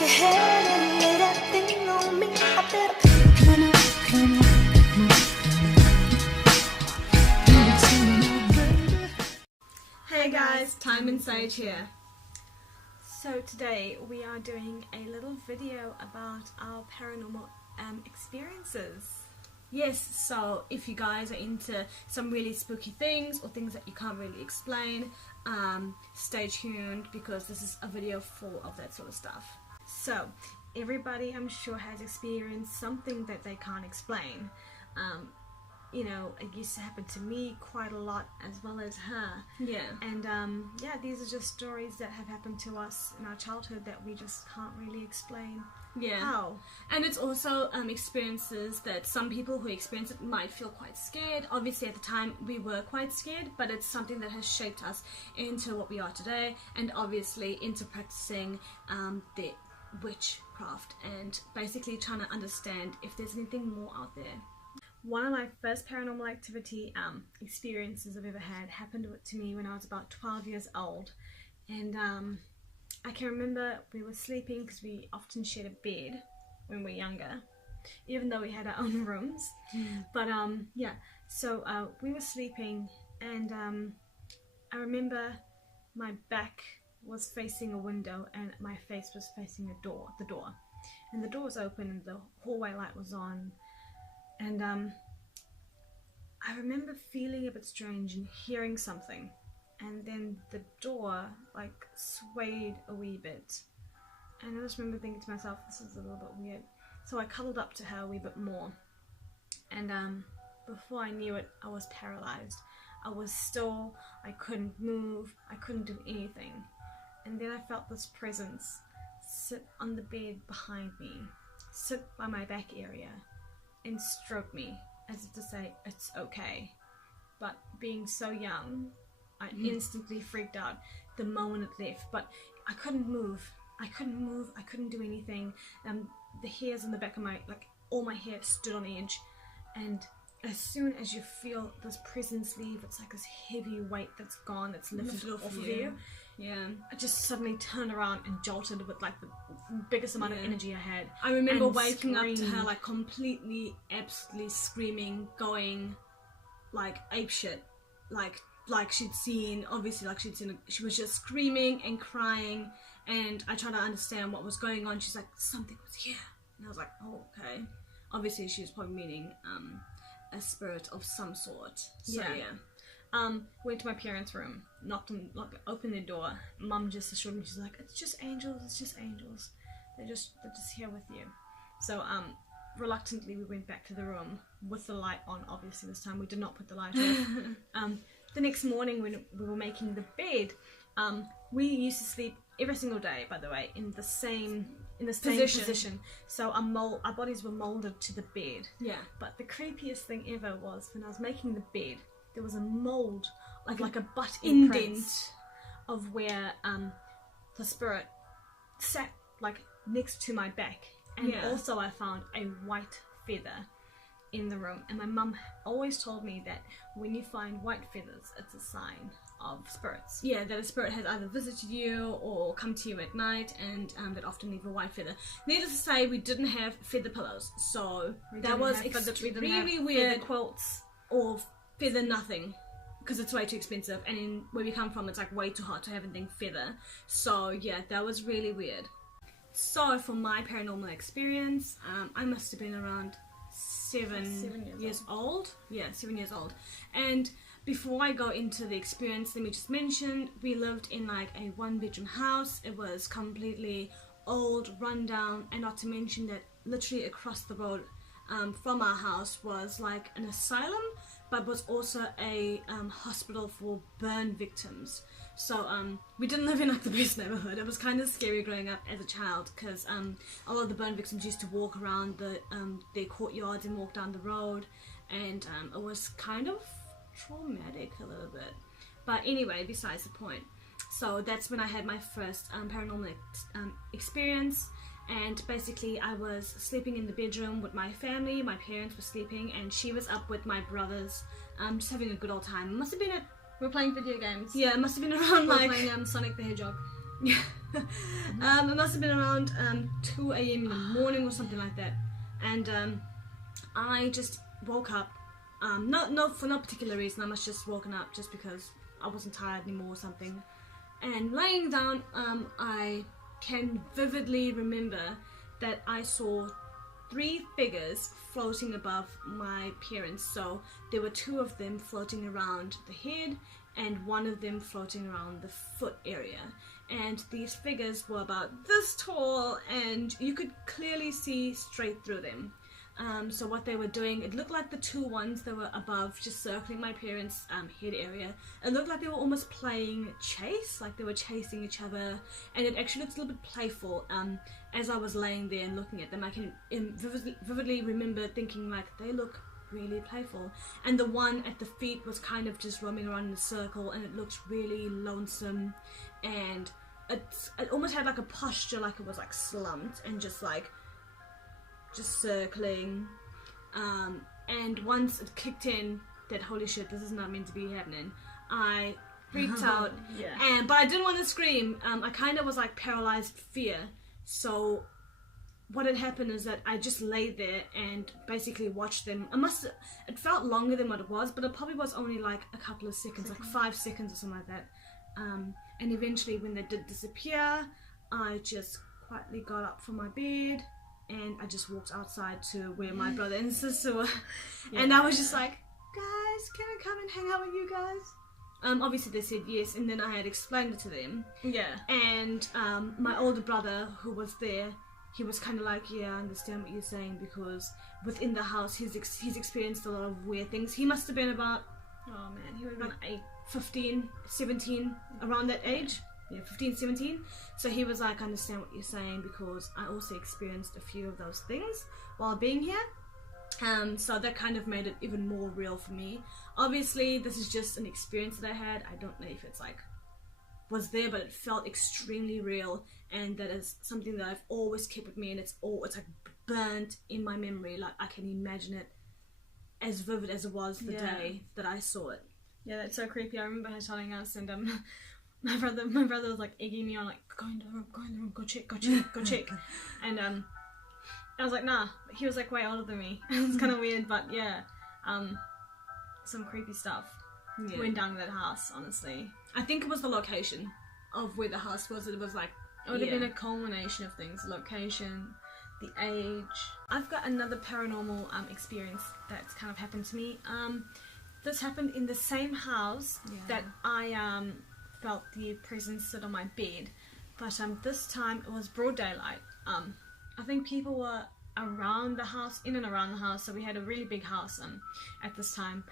your head and lay that thing on me. I better Hey guys, Time and Sage here. So today we are doing a little video about our paranormal experiences. Yes, so if you guys are into some really spooky things or things that you can't really explain, stay tuned because this is a video full of that sort of stuff. So everybody I'm sure has experienced something that they can't explain. You know, it used to happen to me quite a lot as well as her. Yeah. And yeah, these are just stories that have happened to us in our childhood that we just can't really explain. Yeah. How? And it's also experiences that some people who experience it might feel quite scared. Obviously at the time we were quite scared, but it's something that has shaped us into what we are today, and obviously into practicing the witchcraft and basically trying to understand if there's anything more out there. One of my first paranormal activity experiences I've ever had happened to me when I was about 12 years old. And I can remember we were sleeping because we often shared a bed when we were younger, even though we had our own rooms. But yeah, so we were sleeping, and I remember my back was facing a window and my face was facing the door. And the door was open and the hallway light was on. And I remember feeling a bit strange and hearing something, and then the door like swayed a wee bit, and I just remember thinking to myself, this is a little bit weird. So I cuddled up to her a wee bit more, and before I knew it, I was paralyzed. I was still, I couldn't move, I couldn't do anything. And then I felt this presence sit on the bed behind me, sit by my back area, and stroke me as if to say it's okay. But being so young, I instantly freaked out the moment it left. But I couldn't move, I couldn't do anything. The hairs on the back of my, like all my hair stood on edge. And as soon as you feel this presence leave, it's like this heavy weight that's gone, that's lifted off of you. Yeah. I just suddenly turned around and jolted with like the biggest amount of energy I had. I remember and waking up to her screamed. like completely, absolutely screaming, going like apeshit, like she'd seen, obviously like she'd seen, she was just screaming and crying, and I tried to understand what was going on. She's like, something was here, and I was like, oh, okay. Obviously she was probably meaning a spirit of some sort. So yeah. Went to my parents' room, opened the door. Mum just assured me, she's like, it's just angels, they're just here with you. So reluctantly we went back to the room with the light on. Obviously this time we did not put the light on. The next morning when we were making the bed, we used to sleep every single day, by the way, in the same position. So our bodies were molded to the bed. Yeah. But the creepiest thing ever was when I was making the bed, there was a mold, like a butt indent of where the spirit sat like next to my back. And also I found a white feather in the room. And my mum always told me that when you find white feathers, it's a sign of spirits. Yeah, that a spirit has either visited you or come to you at night, and that often leave a white feather. Needless to say, we didn't have feather pillows, so that was extremely weird. Feather quilts or feather nothing, because it's way too expensive, and in where we come from it's like way too hard to have anything feather. So yeah, that was really weird. So for my paranormal experience, I must have been around 7 years old. Yeah, 7 years old. And before I go into the experience, let me just mention, we lived in like a 1-bedroom house. It was completely old, rundown, and not to mention that literally across the road from our house was like an asylum, but was also a hospital for burn victims. So we didn't live in like the best neighborhood. It was kind of scary growing up as a child, because a lot of the burn victims used to walk around their courtyards and walk down the road, and it was kind of traumatic a little bit. But anyway, besides the point. So that's when I had my first paranormal experience. And basically I was sleeping in the bedroom with my family. My parents were sleeping and she was up with my brothers, just having a good old time. Must have been we were playing video games. Yeah, it must have been around like... playing Sonic the Hedgehog. Yeah. It must have been around 2 a.m. in the morning or something like that, and I just woke up. Not for no particular reason. I must just woken up just because I wasn't tired anymore or something. And laying down, I can vividly remember that I saw 3 figures floating above my parents. So there were 2 of them floating around the head and 1 of them floating around the foot area. And these figures were about this tall and you could clearly see straight through them. So what they were doing, it looked like the 2 ones that were above, just circling my parents' head area. It looked like they were almost playing chase, like they were chasing each other, and it actually looked a little bit playful. As I was laying there and looking at them, I can vividly remember thinking like, they look really playful. And the one at the feet was kind of just roaming around in a circle, and it looked really lonesome, and it almost had like a posture, like it was like slumped and just circling, and once it kicked in that holy shit, this is not meant to be happening, I freaked out. Yeah. But I didn't want to scream. I kind of was like paralyzed fear. So what had happened is that I just lay there and basically watched them. It felt longer than what it was, but it probably was only like a couple of seconds, like 5 seconds or something like that. And eventually when they did disappear, I just quietly got up from my bed and I just walked outside to where my brother and sister were. Yeah. And I was just like, guys, can I come and hang out with you guys? Obviously they said yes, and then I had explained it to them. Yeah. And my older brother, who was there, he was kind of like, yeah, I understand what you're saying, because within the house he's experienced a lot of weird things. He must have been about, oh man, he would have been 15, 17, around that age. Yeah, 15, 17. So he was like, I understand what you're saying, because I also experienced a few of those things while being here. So that kind of made it even more real for me. Obviously, this is just an experience that I had. I don't know if it's like was there, but it felt extremely real, and that is something that I've always kept with me, and it's like burnt in my memory. Like I can imagine it as vivid as it was the day that I saw it. Yeah, that's so creepy. I remember her telling us, and my brother was like egging me on, like, go in the room, go check. And I was like, nah. He was like way older than me. It's kind of weird, but yeah, some creepy stuff went down in that house, honestly. I think it was the location of where the house was. It was like, it would have been a culmination of things: the location, the age. I've got another paranormal experience that's kind of happened to me. This happened in the same house that I felt the presence sit on my bed, but this time it was broad daylight. I think people were around the house, in and around the house, so we had a really big house at this time,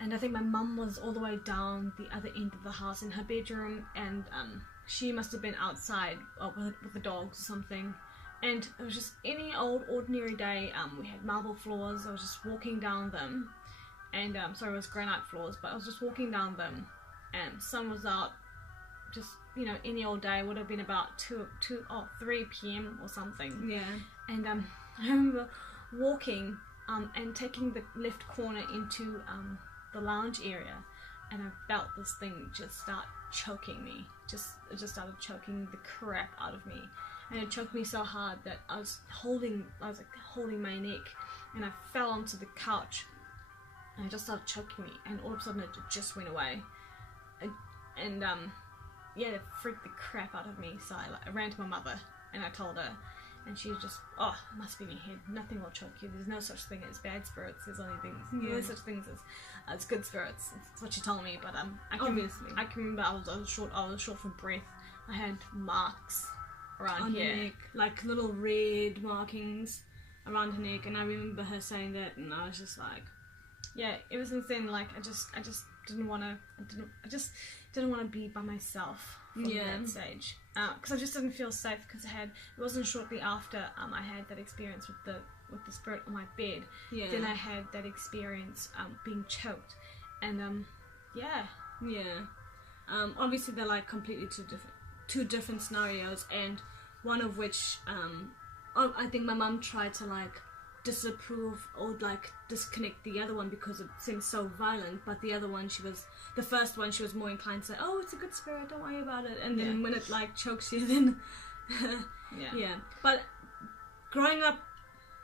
and I think my mum was all the way down the other end of the house in her bedroom, and she must have been outside with the dogs or something, and it was just any old ordinary day. We had marble floors. I was just walking down them, and sorry, it was granite floors, but I was just walking down them, and sun was out. Just, you know, any old day. Would have been about 3 p.m. or something. Yeah. And I remember walking and taking the left corner into the lounge area, and I felt this thing just start choking me. It just started choking the crap out of me, and it choked me so hard that I was holding my neck, and I fell onto the couch, and it just started choking me, and all of a sudden it just went away, and yeah, it freaked the crap out of me. So I ran to my mother and I told her, and she was just, oh, it must be in your head. Nothing will choke you. There's no such thing as bad spirits. There's only such things as good spirits. That's what she told me. But I can remember I was short for breath. I had marks around here, neck, like little red markings around her neck, and I remember her saying that, and I was just like, yeah, ever since then, like I just didn't want to be by myself from that stage, because I just didn't feel safe, because it wasn't shortly after I had that experience with the spirit on my bed. Then I had that experience being choked, and obviously they're like completely two different scenarios, and one of which I think my mum tried to like disapprove or like disconnect the other one because it seems so violent, but the other one, the first one she was more inclined to say, oh, it's a good spirit, don't worry about it, and then when it like chokes you, then yeah. But growing up,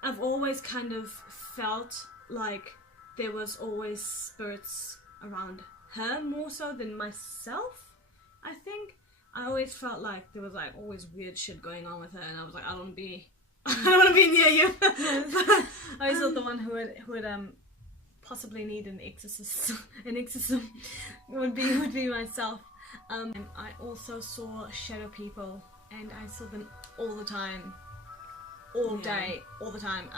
I've always kind of felt like there was always spirits around her more so than myself. I think I always felt like there was like always weird shit going on with her, and I was like, I don't want to be near you. I always thought the one who would possibly need an exorcism would be myself. And I also saw shadow people, and I saw them all the time, all day, all the time.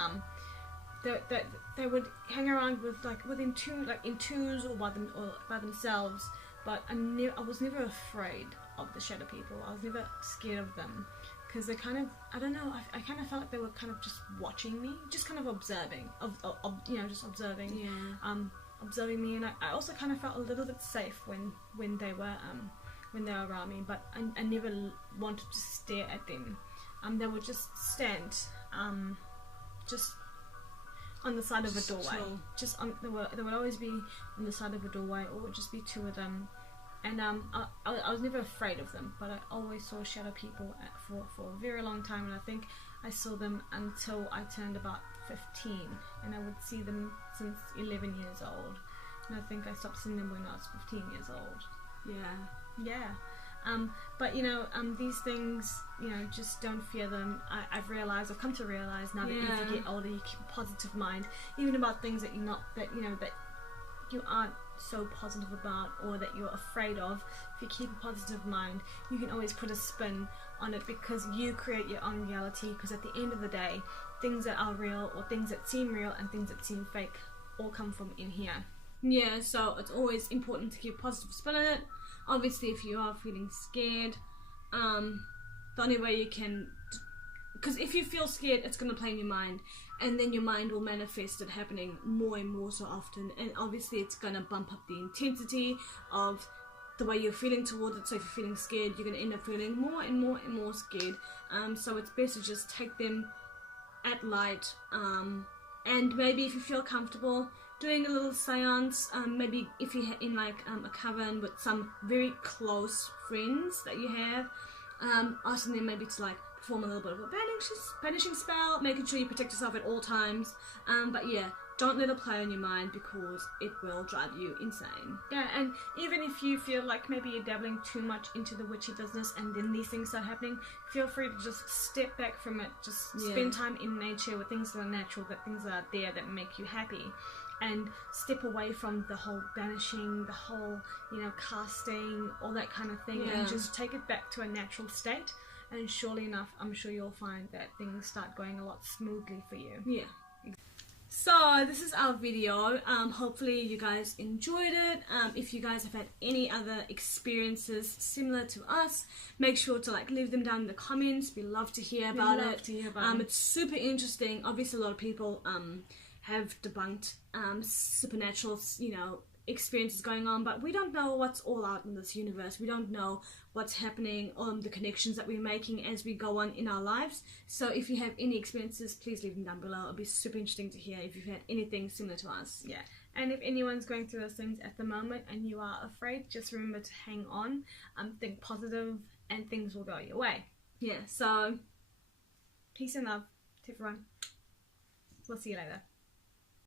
They would hang around with like in twos or by themselves, but I was never afraid of the shadow people. I was never scared of them. Because they kind of, I don't know, I kind of felt like they were kind of just watching me, just kind of observing, just observing, observing me, and I also kind of felt a little bit safe when they were around me, but I never wanted to stare at them. They would just stand, just on the side of a doorway, they would always be on the side of a doorway, or it would just be two of them. And I was never afraid of them, but I always saw shadow people for a very long time, and I think I saw them until I turned about 15, and I would see them since 11 years old, and I think I stopped seeing them when I was 15 years old. Yeah. But these things, just don't fear them. I've come to realize now that as you get older, you keep a positive mind, even about things that that you aren't so positive about, or that you're afraid of. If you keep a positive mind, you can always put a spin on it, because you create your own reality. Because at the end of the day, things that are real, or things that seem real, and things that seem fake, all come from in here. Yeah, so it's always important to keep a positive spin on it. Obviously, if you are feeling scared, the only way you can, because if you feel scared, it's going to play in your mind, and then your mind will manifest it happening more and more so often, and obviously it's going to bump up the intensity of the way you're feeling towards it. So if you're feeling scared, you're going to end up feeling more and more and more scared. So it's best to just take them at light, and maybe if you feel comfortable doing a little seance, maybe if you're in like a coven with some very close friends that you have, asking them maybe to like perform a little bit of a banishing spell, making sure you protect yourself at all times. But yeah, don't let it play on your mind, because it will drive you insane. Yeah, and even if you feel like maybe you're dabbling too much into the witchy business and then these things start happening, feel free to just step back from it. Just spend time in nature with things that are natural, that things that are there that make you happy. And step away from the whole banishing, the whole, casting, all that kind of thing, and just take it back to a natural state. And surely enough, I'm sure you'll find that things start going a lot smoothly for you. Yeah. So this is our video. Hopefully you guys enjoyed it. If you guys have had any other experiences similar to us, make sure to like leave them down in the comments. We love to hear about it. It's super interesting. Obviously a lot of people have debunked supernatural, experiences going on, but we don't know what's all out in this universe. We don't know what's happening, the connections that we're making as we go on in our lives. So if you have any experiences, please leave them down below. It'll be super interesting to hear if you've had anything similar to us. Yeah, and if anyone's going through those things at the moment and you are afraid, just remember to hang on, think positive, and things will go your way. Yeah, so peace and love to everyone. We'll see you later.